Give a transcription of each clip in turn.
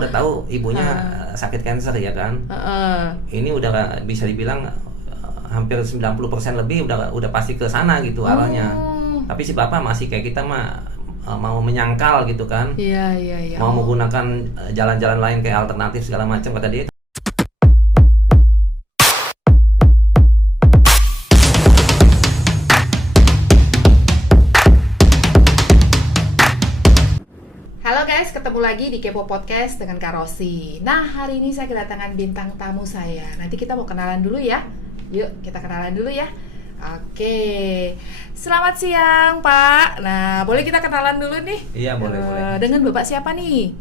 udah tahu ibunya sakit kanker ya kan. Ini udah bisa dibilang hampir 90% lebih udah pasti ke sana gitu arahnya. Tapi si bapak masih kayak kita mah mau menyangkal gitu kan. Iya. Mau menggunakan jalan-jalan lain kayak alternatif segala macam kata dia. Halo guys, ketemu lagi di Kepo Podcast dengan Kak Rosi. Nah, hari ini saya kedatangan bintang tamu saya. Nanti kita mau kenalan dulu ya. Yuk, kita kenalan dulu ya. Oke. Selamat siang, Pak. Nah, boleh kita kenalan dulu nih? Iya, boleh. Dengan Bapak siapa nih?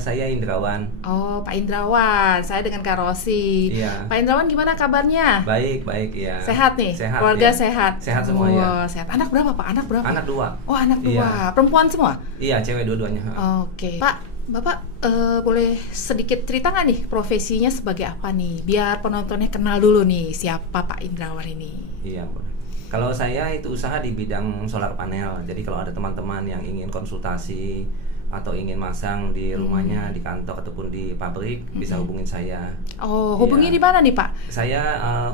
Saya Indrawan. Oh, Pak Indrawan. Saya dengan Kak Rosi. Iya. Pak Indrawan gimana kabarnya? Baik ya. Sehat nih? Sehat, keluarga ya. sehat? Sehat semua ya. Sehat. Anak berapa, Pak? Anak 2. Oh, anak 2. Iya. Perempuan semua? Iya, cewek dua-duanya. Oke. Pak, Bapak boleh sedikit cerita nggak nih profesinya sebagai apa nih? Biar penontonnya kenal dulu nih siapa Pak Indrawan ini. Iya, boleh. Kalau saya itu usaha di bidang solar panel. Jadi kalau ada teman-teman yang ingin konsultasi atau ingin masang di rumahnya, di kantor ataupun di pabrik, bisa hubungin saya. Oh, hubungi di mana nih Pak? Saya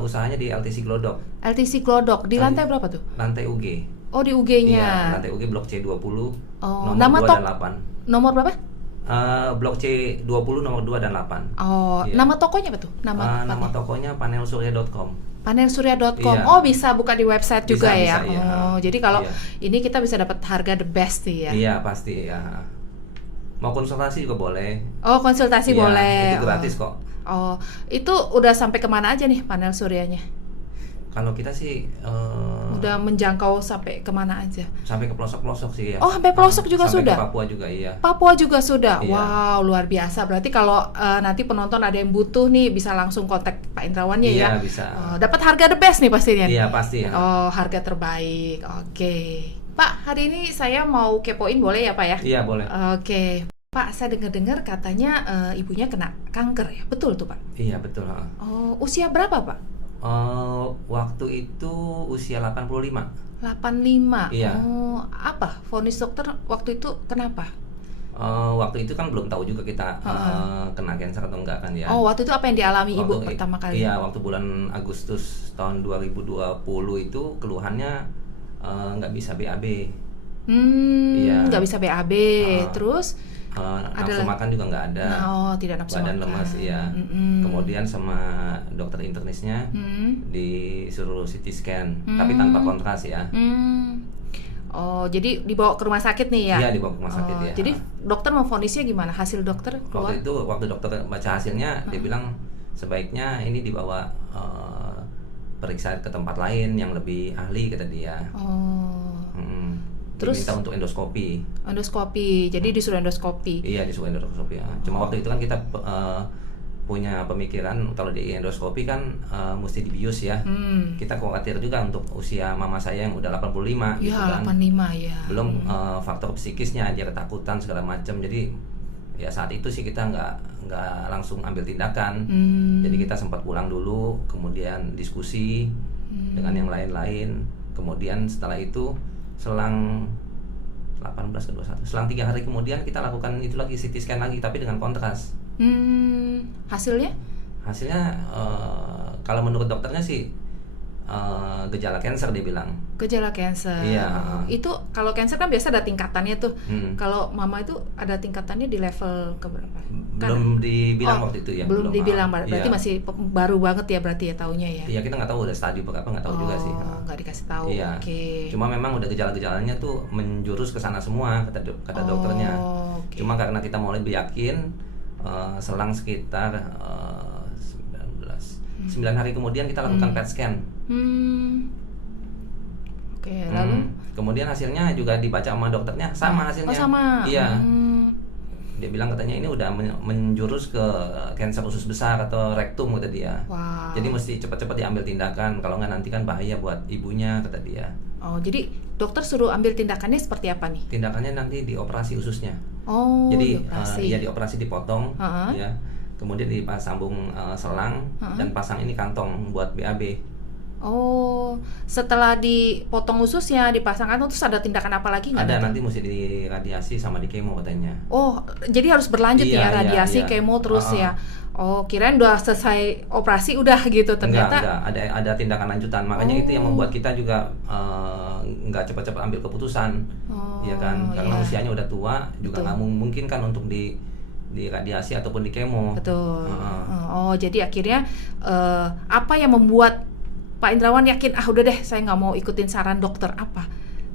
usahanya di LTC Glodok. LTC Glodok. Di lantai berapa tuh? Lantai UG. Oh, di UG-nya. Iya, lantai UG Blok C20. Oh, nomor nama 2 dan 8. Nomor berapa? Blok C20 nomor 2 dan 8. Oh, iya. Nama tokonya apa tuh? Nama tokonya panelsurya.com. Panelsurya.com. Iya. Oh, bisa buka di website juga ya. Bisa, iya. Oh, jadi kalau ini kita bisa dapat harga the best nih ya. Iya, pasti ya. Mau konsultasi juga boleh. Oh, konsultasi Iya, boleh. Itu gratis kok. Oh, itu udah sampai kemana aja nih panel suryanya? Kalau kita sih Udah menjangkau sampai kemana aja? sampai ke pelosok-pelosok sih ya. Oh, sampai pelosok juga sampai sudah? Ke Papua juga iya. Papua juga sudah? Iya. Wow, luar biasa. Berarti kalau nanti penonton ada yang butuh nih, bisa langsung kontak Pak Indrawannya ya? Iya, bisa. Dapat harga the best nih pastinya? Iya, pasti ya. Oh, harga terbaik. Oke. Pak, hari ini saya mau kepoin boleh ya Pak ya? Iya, boleh. Oke. Pak, saya dengar-dengar katanya ibunya kena kanker ya? Betul tuh Pak? Iya, betul. Oh, usia berapa Pak? Waktu itu usia 85. 85. Iya. Oh, apa vonis dokter waktu itu kenapa? Waktu itu kan belum tahu juga kita kena kanker atau enggak kan ya. Oh, waktu itu apa yang dialami ibu pertama kali? Iya, waktu bulan Agustus tahun 2020 itu keluhannya nggak bisa BAB. Iya. Nggak bisa BAB. Terus nafsu makan juga nggak ada. Oh, tidak nafsu badan makan. lemas ya. Kemudian sama dokter internisnya disuruh CT scan, tapi tanpa kontras ya. Oh, jadi dibawa ke rumah sakit nih ya? Iya, dibawa ke rumah sakit ya. Jadi dokter memvonisnya gimana? Hasil dokter keluar? Waktu dokter baca hasilnya, dia bilang sebaiknya ini dibawa periksa ke tempat lain yang lebih ahli kata dia. Terus diminta untuk endoskopi. Endoskopi, jadi disuruh endoskopi. Iya, disuruh endoskopi. Cuma waktu itu kan kita punya pemikiran kalau di endoskopi kan mesti dibius ya. Kita khawatir juga untuk usia mama saya yang udah 85 gitu kan. 85 ya. Belum faktor psikisnya, dia ketakutan segala macam. Jadi ya saat itu sih kita nggak langsung ambil tindakan. Jadi kita sempat pulang dulu, kemudian diskusi dengan yang lain-lain. Kemudian setelah itu selang 18 ke 21, selang 3 hari kemudian kita lakukan itu lagi, CT scan lagi tapi dengan kontras. Hasilnya kalau menurut dokternya sih gejala kanker dia bilang. Gejala kanker. Iya. Itu kalau kanker kan biasa ada tingkatannya tuh. Kalau mama itu ada tingkatannya di level keberapa? Belum dibilang waktu itu ya. Belum dibilang, berarti iya. masih baru banget ya berarti ya taunya ya. Iya, kita nggak tahu udah stadium berapa, nggak tahu juga sih. Nggak dikasih tahu. Iya. Oke. Cuma memang udah gejala-gejalanya tuh menjurus ke sana semua kata dokternya. Okay. Cuma karena kita mau lebih yakin, selang sekitar 9 hari kemudian kita lakukan PET scan. Oke, lalu kemudian hasilnya juga dibaca sama dokternya, sama hasilnya. Oh, sama. Iya. Dia bilang katanya ini udah menjurus ke kanker usus besar atau rektum kata dia. Wow. Jadi mesti cepat-cepat diambil tindakan, kalau nggak nanti kan bahaya buat ibunya kata dia. Oh, jadi dokter suruh ambil tindakannya seperti apa nih? Tindakannya nanti dioperasi ususnya. Oh, jadi dioperasi. dioperasi dipotong, ya. Kemudian dipasang selang dan pasang ini kantong buat BAB. Oh, setelah dipotong ususnya, dipasangkan terus ada tindakan apa lagi nggak? Ada, nanti mesti diradiasi sama di kemo katanya. Oh, jadi harus berlanjut Iya, ya, radiasi, iya. kemo terus ya. Oh, kirain udah selesai operasi udah gitu, ternyata enggak, ada tindakan lanjutan. Makanya itu yang membuat kita juga nggak cepat-cepat ambil keputusan. Ya kan, karena usianya udah tua, juga nggak mungkin kan untuk di radiasi ataupun di kemo. Betul. Oh, jadi akhirnya apa yang membuat Pak Indrawan yakin, udah deh saya nggak mau ikutin saran dokter, apa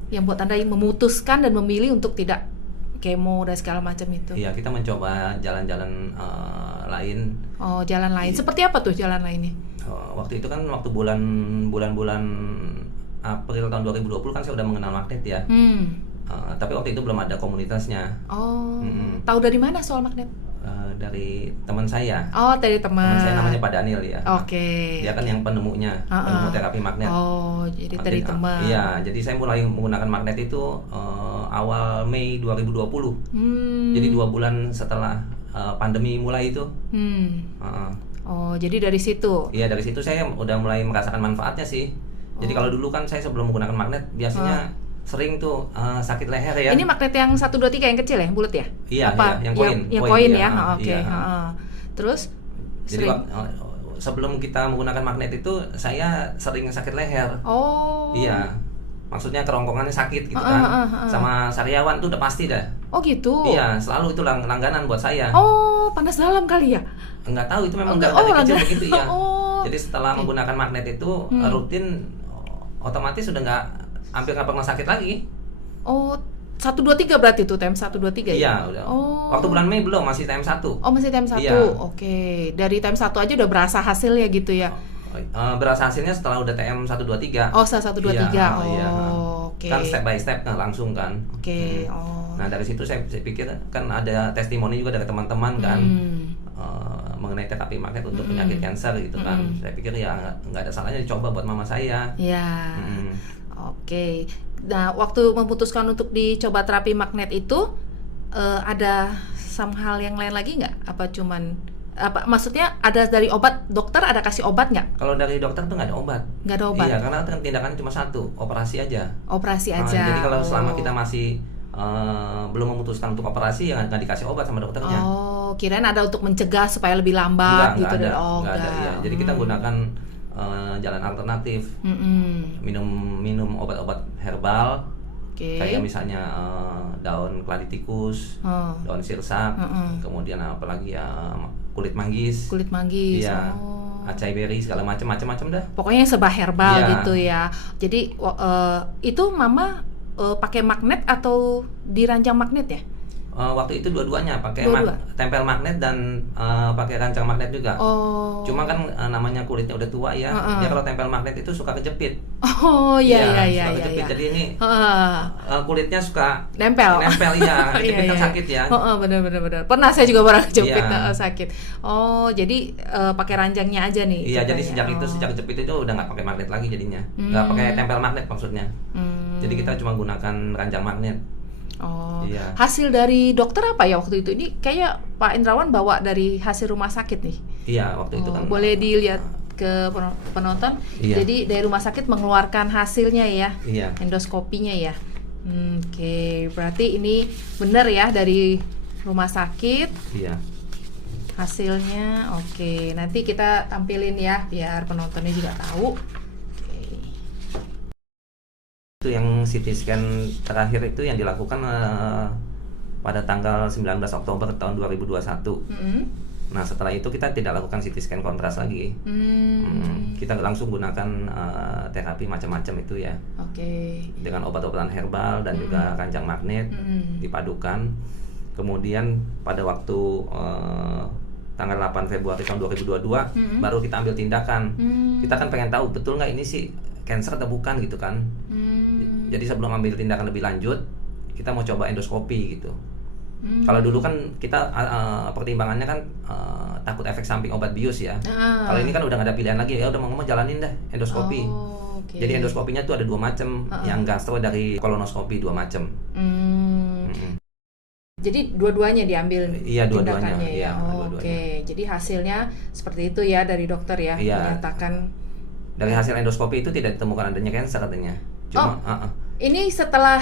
yang buat Anda memutuskan dan memilih untuk tidak kemo dan segala macam itu? Iya, kita mencoba jalan-jalan lain. Oh, jalan lain. Seperti apa tuh jalan lainnya? Waktu itu kan waktu bulan-bulan April tahun 2020 kan saya udah mengenal magnet ya. Tapi waktu itu belum ada komunitasnya. Oh, tahu dari mana soal magnet? Dari teman saya. Oh, dari teman. Teman saya namanya Pak Daniel ya. Oke. Dia kan yang penemunya, penemu terapi magnet. Oh, jadi magnet, dari teman. Iya, jadi saya mulai menggunakan magnet itu awal Mei 2020. Jadi 2 bulan setelah pandemi mulai itu. Oh, jadi dari situ? Iya, dari situ saya udah mulai merasakan manfaatnya sih. Jadi kalau dulu kan saya sebelum menggunakan magnet biasanya sering tuh sakit leher ya. Ini magnet yang 123 yang kecil ya, bulat ya? Iya, apa? Yang koin. Yang koin ya. Oke. Terus jadi sebelum kita menggunakan magnet itu saya sering sakit leher. Oh. Iya. Maksudnya kerongkongannya sakit gitu kan. Sama sariawan tuh udah pasti dah. Oh gitu. Iya, selalu itu langganan buat saya. Oh, panas dalam kali ya? Enggak tahu, itu memang dari kecil begitu ya. Jadi setelah menggunakan magnet itu rutin, otomatis sudah hampir nggak pernah sakit lagi. Oh, 123 berarti tuh TM 123 ya? Iya, udah. Oh. Waktu bulan Mei belum, masih TM 1. Oh, masih TM 1. Iya. Oke. Dari TM 1 aja udah berasa hasilnya gitu ya? Berasa hasilnya setelah udah TM 123. Oh, setelah 123. Iya, oke. Kan step by step langsung kan. Oke. Nah, dari situ saya pikir kan ada testimoni juga dari teman-teman kan. Mengenai terapi magnet untuk penyakit kanker gitu kan. Saya pikir ya nggak ada salahnya dicoba buat mama saya. Iya. Oke. Nah, waktu memutuskan untuk dicoba terapi magnet itu ada hal yang lain lagi nggak? Apa cuman maksudnya ada dari obat, dokter ada kasih obat nggak? Kalau dari dokter tuh nggak ada obat. Nggak ada obat? Iya, karena kan tindakannya cuma satu, operasi aja. Operasi aja. Jadi kalau selama kita masih belum memutuskan untuk operasi, ya nggak dikasih obat sama dokternya. Oh, kirain ada untuk mencegah supaya lebih lambat gitu. Nggak ada. Ya. Jadi kita gunakan jalan alternatif, minum obat-obat herbal, kayak misalnya daun kladitikus, daun sirsak, kemudian apalagi ya kulit manggis, iya, acai berry segala macam dah. Pokoknya serba herbal gitu ya. Jadi itu mama pakai magnet atau dirancang magnet ya? Waktu itu dua-duanya pakai tempel magnet dan pakai rancang magnet juga. Oh. Cuma kan namanya kulitnya udah tua ya. Dia kalau tempel magnet itu suka kejepit. Oh iya. Kejepit. Jadi ini kulitnya suka nempel ya. Kejepit kan sakit ya. Benar. Pernah saya juga pernah kejepit sakit. Oh, jadi pakai ranjangnya aja nih. Iya, jadi sejak kejepit itu udah nggak pakai magnet lagi jadinya. Nggak pakai tempel magnet maksudnya. Jadi kita cuma gunakan ranjang magnet. Oh, iya. Hasil dari dokter apa ya waktu itu? Ini kayak Pak Indrawan bawa dari hasil rumah sakit nih. Iya, waktu itu kan. Boleh dilihat ke penonton. Iya. Jadi dari rumah sakit mengeluarkan hasilnya ya. Iya. Endoskopinya ya. Oke, berarti ini benar ya dari rumah sakit. Iya. Hasilnya oke. Nanti kita tampilin ya biar penontonnya juga tahu. Itu yang CT scan terakhir itu yang dilakukan pada tanggal 19 Oktober tahun 2021. Nah, setelah itu kita tidak lakukan CT scan kontras lagi. Kita langsung gunakan terapi macam-macam itu ya. Oke. Dengan obat-obatan herbal dan juga rancang magnet dipadukan. Kemudian pada waktu tanggal 8 Februari tahun 2022 baru kita ambil tindakan. Kita kan pengen tahu betul nggak ini sih cancer atau bukan gitu kan. Jadi sebelum ambil tindakan lebih lanjut, kita mau coba endoskopi gitu. Kalau dulu kan kita pertimbangannya kan takut efek samping obat bius ya. Kalau ini kan udah nggak ada pilihan lagi, ya udah mau jalanin dah endoskopi. Jadi endoskopinya tuh ada 2 macam, yang gastro dari kolonoskopi 2 macam. Jadi dua-duanya diambil tindakannya ya. Dua-duanya. Oke, jadi hasilnya seperti itu ya dari dokter ya, menyatakan Dari hasil endoskopi itu tidak ditemukan adanya kanker katanya. Cuma ini setelah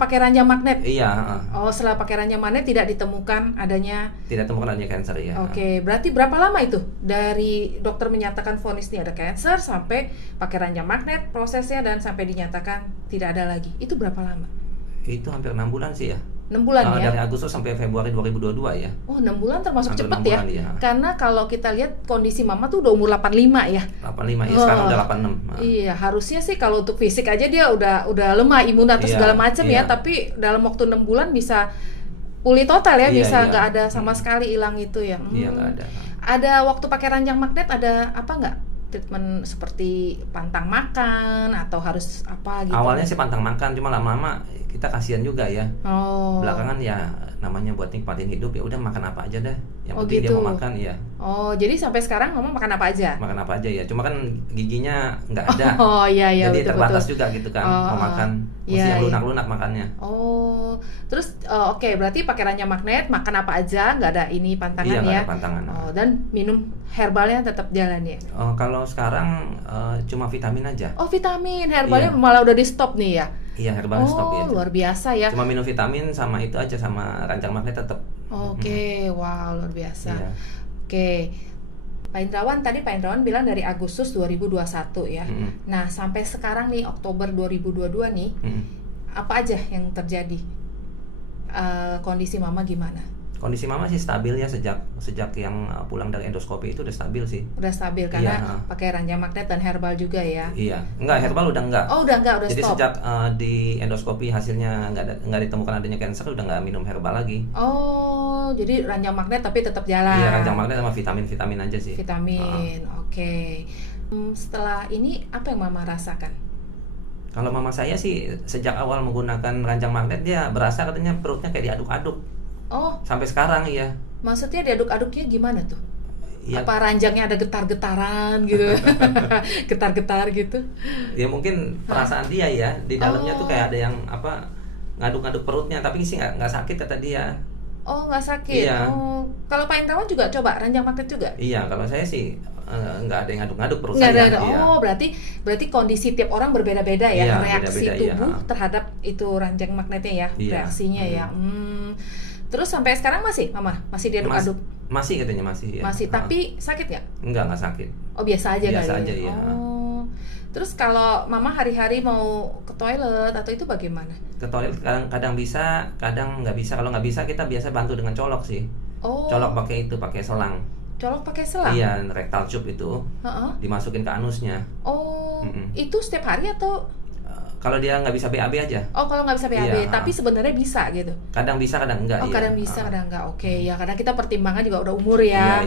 pakai ranjang magnet. Iya. Setelah pakai ranjang magnet tidak ditemukan adanya. Tidak ditemukan adanya kanker ya. Oke, berarti berapa lama itu dari dokter menyatakan vonis ini ada kanker sampai pakai ranjang magnet prosesnya dan sampai dinyatakan tidak ada lagi? Itu berapa lama? Itu hampir 6 bulan sih ya. 6 bulan ya? Dari Agustus sampai Februari 2022 ya. 6 bulan termasuk hampir cepet 6 ya? bulan, ya. Karena kalau kita lihat kondisi mama tuh udah umur 85 ya. 85 ya, sekarang udah 86. Iya, harusnya sih kalau untuk fisik aja dia udah lemah, imun atau segala macam ya, tapi dalam waktu 6 bulan bisa pulih total ya, bisa nggak ada sama sekali hilang itu ya. Iya, nggak ada. Ada waktu pakai ranjang magnet ada apa nggak? Treatment seperti pantang makan atau harus apa gitu? Awalnya sih pantang makan, cuma lama-lama kita kasihan juga ya. Belakangan ya namanya buat nikmatin hidup, ya udah makan apa aja dah. Yang penting gitu. dia mau makan ya. Jadi sampai sekarang mama makan apa aja? Makan apa aja ya, cuma kan giginya nggak ada. Iya, jadi betul, terbatas betul. juga gitu kan, mau makan mesti yang lunak-lunak makannya. Terus berarti pakai ranjang magnet, makan apa aja, nggak ada ini pantangan ya? Iya, nggak ada pantangan. Dan minum herbalnya tetap jalan ya? Kalau sekarang cuma vitamin aja. Vitamin, herbalnya malah udah di stop nih ya? Iya, herbalnya stop ya. Luar biasa ya. Cuma minum vitamin sama itu aja, sama ranjang magnet tetap. Wow, luar biasa. Iya. Pak Indrawan bilang dari Agustus 2021 ya. Nah, sampai sekarang nih Oktober 2022 nih, apa aja yang terjadi? Kondisi mama gimana? Kondisi mama sih stabil ya, sejak yang pulang dari endoskopi itu udah stabil sih. Udah stabil karena pakai ranjang magnet dan herbal juga ya. Iya, enggak, herbal udah enggak. Udah enggak, udah jadi stop. Jadi sejak di endoskopi hasilnya enggak ditemukan adanya kanker, udah enggak minum herbal lagi. Jadi ranjang magnet tapi tetap jalan. Iya, ranjang magnet sama vitamin aja sih. Vitamin, oke. Setelah ini apa yang mama rasakan? Kalau mama saya sih sejak awal menggunakan ranjang magnet dia berasa katanya perutnya kayak diaduk-aduk. Sampai sekarang ya. Maksudnya diaduk-aduknya gimana tuh? Ya. Apa ranjangnya ada getar-getaran gitu? Getar-getar gitu? Ya mungkin perasaan dia ya, di dalamnya tuh kayak ada yang ngaduk-ngaduk perutnya, tapi sih nggak sakit kata dia. Nggak sakit. Iya. Kalau Pak Indrawan juga coba ranjang magnet juga? Iya, kalau saya sih nggak ada yang ngaduk-ngaduk perut nggak saya. Ada. Iya. Berarti kondisi tiap orang berbeda-beda ya, reaksi tubuh terhadap itu ranjang magnetnya ya, reaksinya ya. Terus sampai sekarang masih diaduk-aduk? Masih katanya masih ya. Masih, tapi sakit nggak? Nggak sakit. Biasa aja biasa kali aja ya? Ya. Terus kalau mama hari-hari mau ke toilet atau itu bagaimana? Ke toilet kadang bisa, kadang nggak bisa. Kalau nggak bisa kita biasa bantu dengan colok sih. Colok pakai selang. Colok pakai selang? Iya, rectal tube itu. Dimasukin ke anusnya. Itu setiap hari atau? Kalau dia nggak bisa BAB aja. Kalau nggak bisa BAB, tapi sebenarnya bisa gitu. Kadang bisa, kadang enggak. Kadang bisa, kadang enggak. Ya karena kita pertimbangan juga udah umur ya.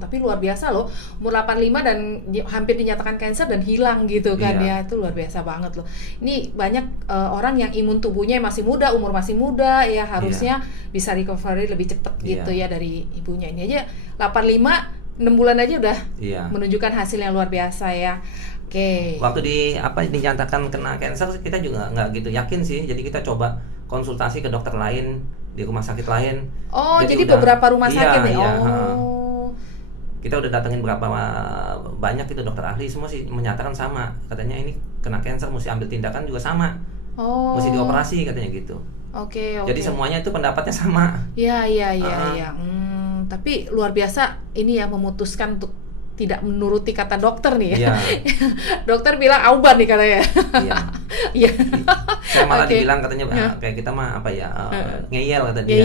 Tapi luar biasa loh, umur 85 dan hampir dinyatakan kanker dan hilang gitu kan ya. Itu luar biasa banget loh. Ini banyak orang yang imun tubuhnya masih muda, umur masih muda ya, harusnya bisa recovery lebih cepat gitu ya dari ibunya. Ini aja 85 6 bulan aja udah menunjukkan hasil yang luar biasa ya. Waktu dinyatakan kena kanker kita juga nggak gitu yakin sih, jadi kita coba konsultasi ke dokter lain di rumah sakit lain. Jadi beberapa rumah sakit ya. Kita udah datengin berapa banyak itu dokter ahli, semua sih menyatakan sama, katanya ini kena kanker mesti ambil tindakan juga sama, mesti dioperasi katanya gitu. Jadi semuanya itu pendapatnya sama. Iya. Tapi luar biasa ini ya, memutuskan untuk tidak menuruti kata dokter nih ya. Dokter bilang auban nih katanya. Iya. Saya malah dibilang katanya kayak kita mah ngeyel kata dia.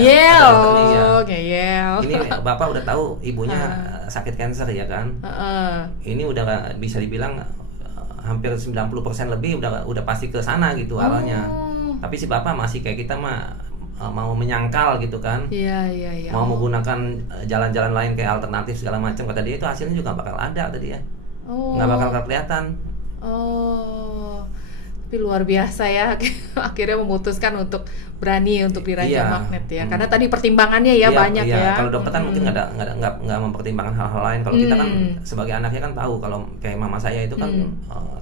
Ngeyel. Ini bapak udah tahu ibunya sakit kanker ya kan. Ini udah bisa dibilang hampir 90% lebih udah pasti ke sana gitu arahnya. Tapi si bapak masih kayak kita mah mau menyangkal gitu kan. Iya. Mau menggunakan jalan-jalan lain kayak alternatif segala macam, kata dia itu hasilnya juga bakal ada tadi ya. Nggak bakal kelihatan. Tapi luar biasa ya, akhirnya memutuskan untuk berani untuk di ranjang magnet ya. Karena tadi pertimbangannya banyak ya. Kalau dokter kan mungkin nggak mempertimbangkan hal-hal lain. Kalau kita kan sebagai anaknya kan tahu, kalau kayak mama saya itu kan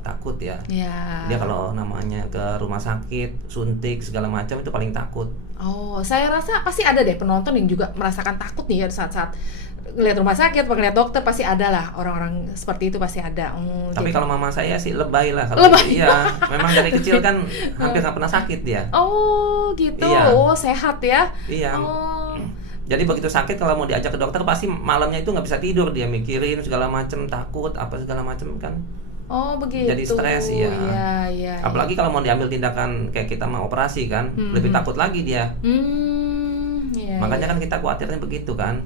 takut ya. Dia kalau namanya ke rumah sakit, suntik segala macam itu paling takut. Saya rasa pasti ada deh penonton yang juga merasakan takut nih ya saat-saat ngeliat rumah sakit, ngeliat dokter pasti ada lah orang-orang seperti itu pasti ada. Tapi jadi. kalau mama saya sih lebay lah kalau Lebay. iya, memang dari kecil kan hampir nggak pernah sakit dia. Oh gitu, Iya. oh sehat ya. Iya. Oh. Jadi begitu sakit kalau mau diajak ke dokter pasti malamnya itu nggak bisa tidur, dia mikirin segala macam, takut apa segala macam kan. Oh begitu. Jadi stres ya. Iya. Apalagi kalau mau diambil tindakan kayak kita mau operasi kan, lebih takut lagi dia. Iya, Makanya iya. kan kita khawatirnya begitu kan.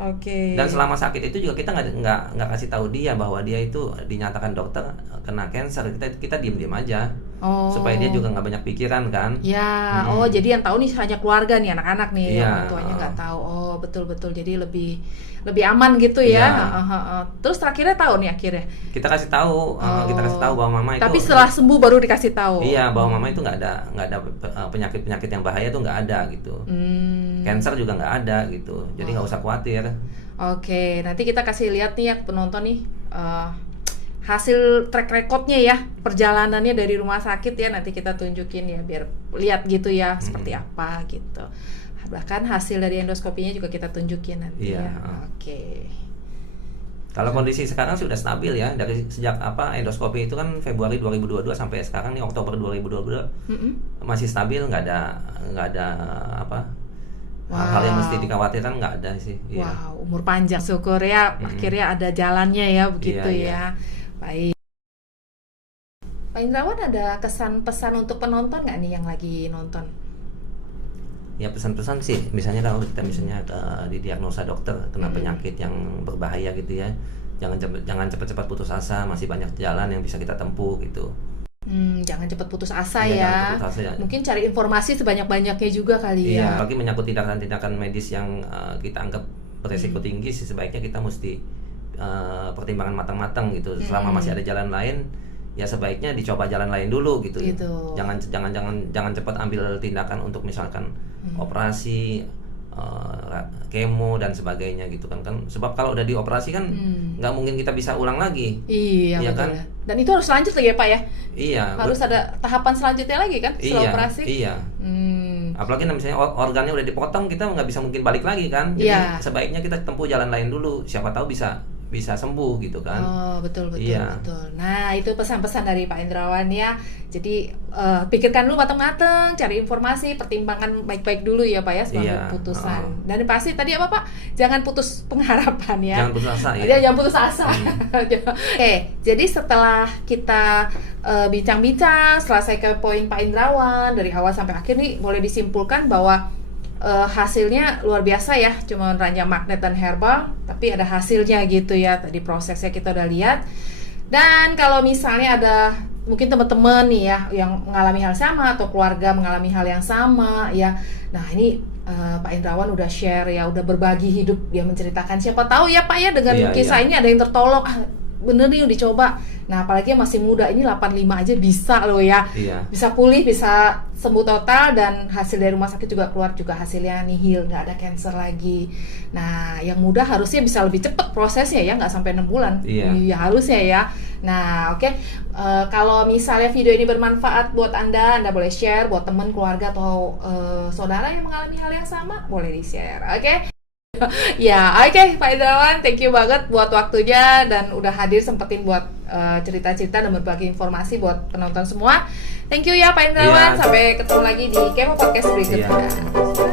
Oke. Dan selama sakit itu juga kita nggak kasih tahu dia bahwa dia itu dinyatakan dokter kena cancer. Kita diem aja. Oh. Supaya dia juga nggak banyak pikiran kan. Ya, oh jadi yang tahu nih hanya keluarga nih, anak-anak nih, Iya. orang tuanya nggak tahu. Oh betul, jadi lebih aman gitu ya. Iya. Terus terakhirnya tahu nih akhirnya. Kita kasih tahu, bahwa mama itu. Tapi setelah sembuh baru dikasih tahu. Iya, bahwa mama itu nggak ada penyakit yang bahaya tuh nggak ada gitu. Cancer juga nggak ada gitu. Jadi nggak usah khawatir. Oke, nanti kita kasih lihat nih ya penonton nih hasil track recordnya ya, perjalanannya dari rumah sakit ya, nanti kita tunjukin ya biar lihat gitu ya seperti apa gitu. Bahkan hasil dari endoskopinya juga kita tunjukin nanti Iya. ya. Oke. Kalau kondisi sekarang sudah stabil ya, dari sejak endoskopi itu kan Februari 2022 sampai sekarang nih Oktober 2022 masih stabil, nggak ada hal-hal yang mesti dikhawatirkan, nggak ada sih. Iya. Wow, umur panjang, syukur ya akhirnya ada jalannya ya begitu Iya. ya. Baik. Pak Indrawan, ada kesan pesan untuk penonton nggak nih yang lagi nonton? Ya pesan-pesan sih, misalnya kalau kita didiagnosa dokter kena penyakit yang berbahaya gitu ya, jangan cepat-cepat putus asa, masih banyak jalan yang bisa kita tempuh gitu. Jangan cepat putus asa Iya, ya. jangan putus asa ya. Mungkin cari informasi sebanyak-banyaknya juga kali Iya, ya. apalagi menyangkut tindakan-tindakan medis yang kita anggap beresiko tinggi sih, sebaiknya kita mesti pertimbangan matang-matang gitu. Selama masih ada jalan lain, ya sebaiknya dicoba jalan lain dulu gitu. Jangan cepat ambil tindakan untuk misalkan operasi, kemo dan sebagainya gitu kan. Sebab kalau udah dioperasi kan nggak mungkin kita bisa ulang lagi. Iya betul kan? ya. Dan itu harus lanjut lagi ya Pak ya. Iya. Harus ada tahapan selanjutnya lagi kan setelah operasi. Iya. Apalagi misalnya organnya udah dipotong, kita nggak bisa mungkin balik lagi kan. Jadi sebaiknya kita tempuh jalan lain dulu. Siapa tahu bisa sembuh gitu kan. Oh betul. Iya. Nah itu pesan-pesan dari Pak Indrawan ya. Jadi pikirkan dulu matang-matang, cari informasi, pertimbangkan baik-baik dulu ya Pak ya sebelum putusan. Dan pasti tadi apa Pak? Jangan putus pengharapan ya. Jangan putus asa ya. Jangan putus asa. Oke, jadi setelah kita bincang-bincang, selesai ke poin Pak Indrawan dari awal sampai akhir nih, boleh disimpulkan bahwa hasilnya luar biasa ya, cuma ranjang magnet dan herbal, tapi ada hasilnya gitu ya. Tadi prosesnya kita udah lihat. Dan kalau misalnya ada mungkin teman-teman nih ya yang mengalami hal sama atau keluarga mengalami hal yang sama ya. Nah ini Pak Indrawan udah share ya, udah berbagi hidup, dia menceritakan, siapa tahu ya Pak ya dengan kisah ini ada yang tertolong. Bener nih dicoba. Nah apalagi yang masih muda ini 85 aja bisa loh ya. Bisa pulih, bisa sembuh total, dan hasil dari rumah sakit juga keluar juga hasilnya nihil, nggak ada cancer lagi. Nah yang muda harusnya bisa lebih cepat prosesnya ya, nggak sampai 6 bulan. Iya harusnya ya. Nah oke. Kalau misalnya video ini bermanfaat buat Anda boleh share buat teman, keluarga atau saudara yang mengalami hal yang sama, boleh di share. Oke. Ya, oke, Pak Indrawan, thank you banget buat waktunya dan udah hadir, sempetin buat cerita-cerita dan berbagi informasi buat penonton semua. Thank you ya Pak Indrawan, sampai ketemu lagi di Kemo Podcast berikutnya.